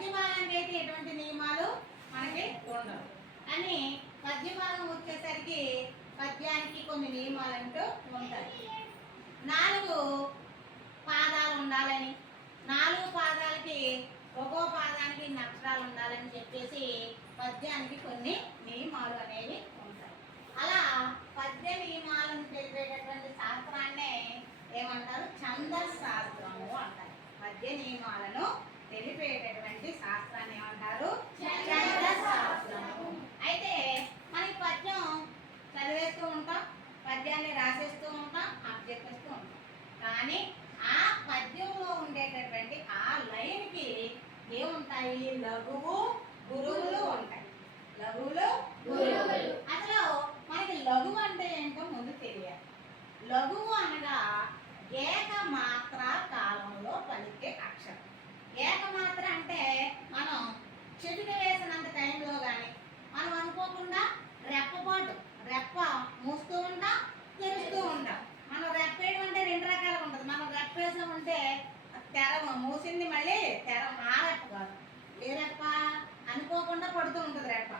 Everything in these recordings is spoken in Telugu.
పద్యభాగానికి అయితే ఎటువంటి నియమాలు మనకి ఉండవు. కానీ పద్యభాగం వచ్చేసరికి పద్యానికి కొన్ని నియమాలు అంటూ ఉంటాయి. నాలుగు పాదాలు ఉండాలని నాలుగు పాదాలకి ఒక్కో పాదానికి నక్షరాలు ఉండాలని చెప్పేసి పద్యానికి కొన్ని నియమాలు అనేవి ఉంటాయి. అలా పద్య నియమాలను తెలిపేటటువంటి శాస్త్రాన్నే ఏమంటారు? ఛందస్ శాస్త్రము అంటారు. పద్య నియమాలను తెలిపేటటువంటి శాస్త్రాన్ని ఏమంటారు? ఛందస్ శాస్త్రము అయితే మనకి పద్యం చదివేస్తూ ఉంటాం పద్యాన్ని రాసేస్తూ ఉంటాం అప్ చెప్పేస్తూ ఉంటాం. కానీ ఆ పద్యంలో ఉండేటటువంటి ఆ లైన్కి ఏముంటాయి? లఘువు గురువులు ఉంటాయి. లఘువులు గురువులు. అసలు మనకి లఘువు అంటే ఏంటో ముందు తెలియాలి లఘువు అనగా ఏకమాత్ర కాలంలో పలికే అక్షరం ఏకమాత్ర అంటే మనం చిటిక వేసినంత టైంలో కానీ మనం అనుకోకుండా రెప్పపాటు రెప్ప మూస్తూ ఉంటాం తెరుస్తూ ఉంటాం మనం రెప్పేయడం అంటే రెండు రకాలుగా ఉంటుంది మనం రెప్పేసామంటే తెర మూసింది మళ్ళీ తెర ఆ రెప్ప కాదు ఏ రెప్ప అనుకోకుండా పడుతూ ఉంటుంది రెప్ప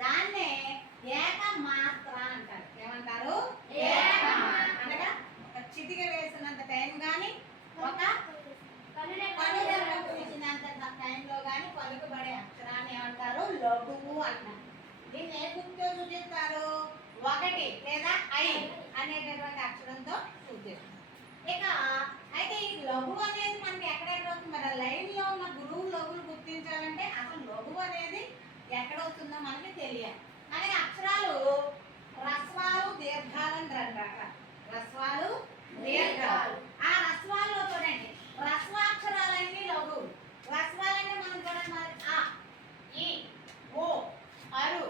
దాన్నే ఏకమాత్ర అంటారు ఏమంటారు ఏకమాత్ర. అనగా ఒక చిటిక వేసినంత టైం కానీ ఒక కనురెప్ప కనురెప్ప పూసినంత టైంలో కానీ పలుకుబడే అక్షరాన్ని ఏమంటారు అంటున్నారు దీన్ని ఏ గుర్తుతో సూచిస్తారు ఒకటి లేదా ఐ అనేటటువంటి అక్షరంతో సూచిస్తారు ఇక అయితే ఈ లఘు అనేది మనకి ఎక్కడెక్కడ వస్తుంది మరి లైన్లో ఉన్న గురువు లఘులు గుర్తించాలంటే అసలు లఘు అనేది ఎక్కడ వస్తుందో మనకి తెలియాలి. అలాగే అక్షరాలు రస్వాలు దీర్ఘాలు అని రెండు రకాలు రస్వాలు దీర్ఘాలు ఆ రస్వాల్లో చూడండి రస్వాక్షరాలన్నీ లఘువులు రస్వాలంటే మనం చూడండి మరి ఆ ఈ ఓ అరు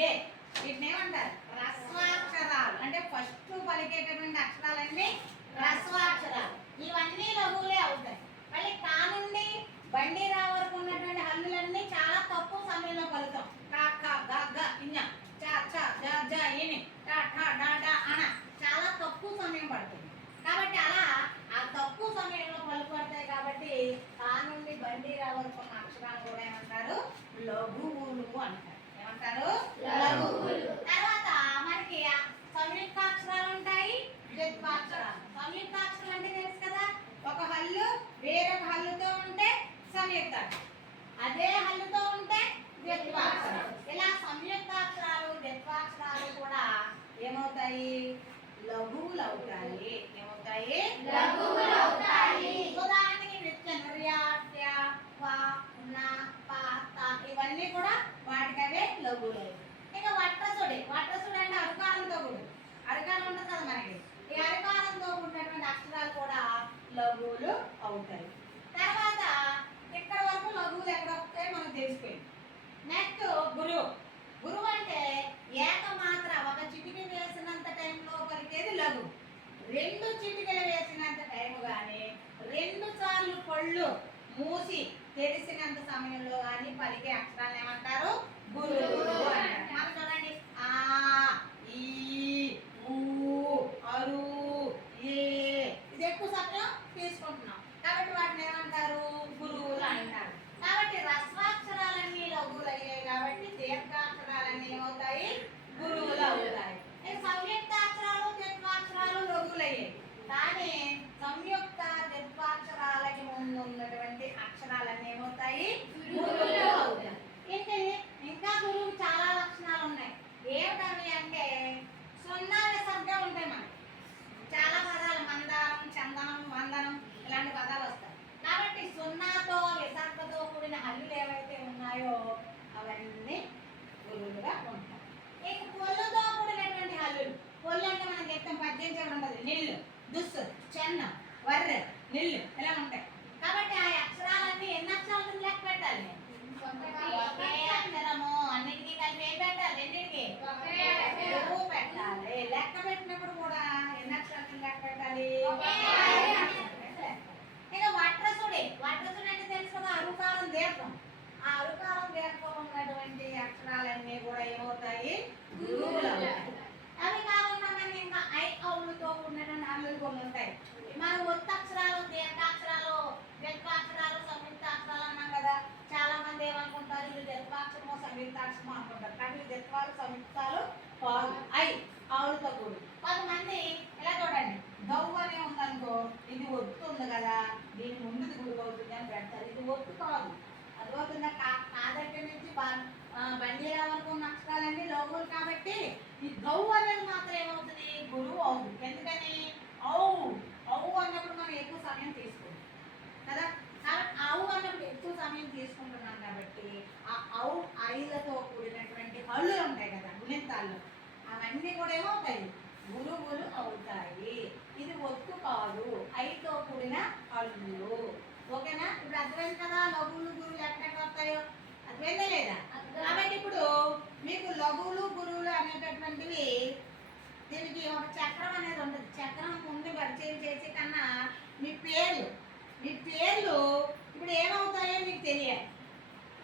ఏ వీటిని ఏమంటారు రస్వాక్షరాలు అంటే ఫస్ట్ పలికేటటువంటి అక్షరాలన్నీ రస్వాక్షరాలు. ఇవన్నీ లఘువులే అవుతాయి. మళ్ళీ కా నుండి బండి రా వరకు ఉన్నటువంటి హల్లులన్నీ చాలా తక్కువ సమయంలో పలుకుతాం. కా కా గ గ ఇన్న చ చ జ జ ఇని ట ఠ డ డ అన చాలా తక్కువ సమయం పడుతుంది. కాబట్టి అలా ఆ తక్కువ సమయంలో పలుకుపడతాయి కాబట్టి కా నుండి బండి రా వరకు ఉన్న అక్షరాలు కూడా ఏమంటారు? లఘువులు అంటారు. ఏమంటారు? లఘు తర్వాత మనకి ఆ సంయుక్తాక్షరాలు ఉంటాయి సంయుక్తాక్షరాలు అంటే తెలుసు కదా? ఒక హల్లు వేరొక హల్లుతో ఉంటే సంయుక్తాక్షరం అదే హల్లుతో ఉంటే ద్విత్వాక్షరం. ఇలా సంయుక్తాక్షరాలు ద్విత్వాక్షరాలు కూడా ఏమవుతాయి? లఘువులు అవుతాయి ఏమవుతాయి? లఘువులు అవుతాయి. ఉదాహరణకి నృత్యం ర్యా ట్యా పా నా పా తా ఇవన్నీ కూడా వాటికవే లఘువులు ఇక వట్రసుడి వట్రసుడి అంటే అరుకారంతో కూడి అరుకారం ఉంటుంది కదా మనకి ఈ అరుకారంతో కూడినటువంటి అక్షరాలు కూడా బాగుంటాయి. తర్వాత ఇక్కడ వరకు లఘువులు ఎక్కడ వస్తాయి మనకు తెలిసిపోయింది. నెక్స్ట్ గురువు. గురువు అంటే ఏకమాత్ర ఒక చిటికి వేసినంత టైంలో పలికేది లఘు రెండు చిటికలు వేసినంత టైం కానీ రెండు సార్లు పళ్ళు మూసి తెలిసినంత సమయంలో కానీ పలికే అక్షరాలు ఏమంటారు? గురువు అంటారు. చూడండి ఆ. కొన్ని ఉంటాయి మనం ఒత్త అక్షరాలు దీర్ఘాక్షరాలు దీర్ఘాక్షరాలు సంయుక్తాక్షరాలు అన్నాం కదా. చాలా మంది ఏమనుకుంటారు? ఇది దీర్ఘాక్షరమో సంయుక్తాక్షరమో అనుకుంటారు. కానీ ఇది సంయుక్తాలు కాదు అయి ఆవులతో కూడి. కొంతమంది ఇలా చూడండి. దవ్వు అనే ఉందనుకో ఇది ఒత్తు ఉంది కదా. దీని ముందుది గుడికవుతుంది అని పెడతారు. ఇది ఒత్తు కాదు. అదవుతుందా కాదట్టు నుంచి బండి రావాలనుకున్న అక్షరాలు ఆ ఐలతో కూడినటువంటి హళ్ళు ఉంటాయి కదా గుణింతాల్లో అవన్నీ కూడా ఏమవుతాయి గురువులు అవుతాయి. ఇది ఒత్తు కాదు. ఐతో కూడిన హళ్ళు. ఓకేనా? ఇప్పుడు అర్థమైంది కదా లఘువులు గురువులు ఎక్కడికి వస్తాయో అర్థమైందా లేదా? కాబట్టి ఇప్పుడు మీకు లఘువులు గురువులు అనేటటువంటివి దీనికి ఒక చక్రం అనేది ఉంటుంది. చక్రం ముందు పరిచయం చేసే కన్నా మీ పేర్లు మీ పేర్లు ఇప్పుడు ఏమవుతాయో మీకు తెలియాలి.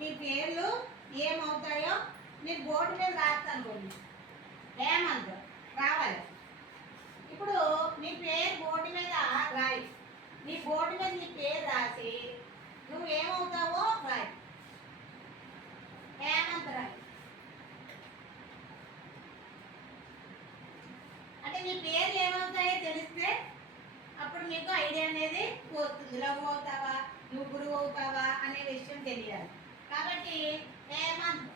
మీ పేర్లు ఏమవుతాయో మీరు బోర్డు మీద రాస్తాను కొన్ని హేమంత్ రావాలి. ఇప్పుడు నీ పేరు బోర్డు మీద రాయి. నీ బోర్డు మీద నీ పేరు రాసి నువ్వు ఏమవుతావో రాయి. ఏమంత రాయి? అంటే నీ పేర్లు ఏమవుతాయో తెలిస్తే అప్పుడు నీకు ఐడియా అనేది పోతుంది. లవ్ అవుతావా? నువ్వు గురువు అవుతావా? అనే విషయం తెలియాలి. కాబట్టి హేమంత్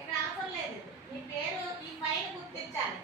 ఇక్కడ అవసరం లేదు. మీ పేరు ఈ పైన గుర్తించాలి.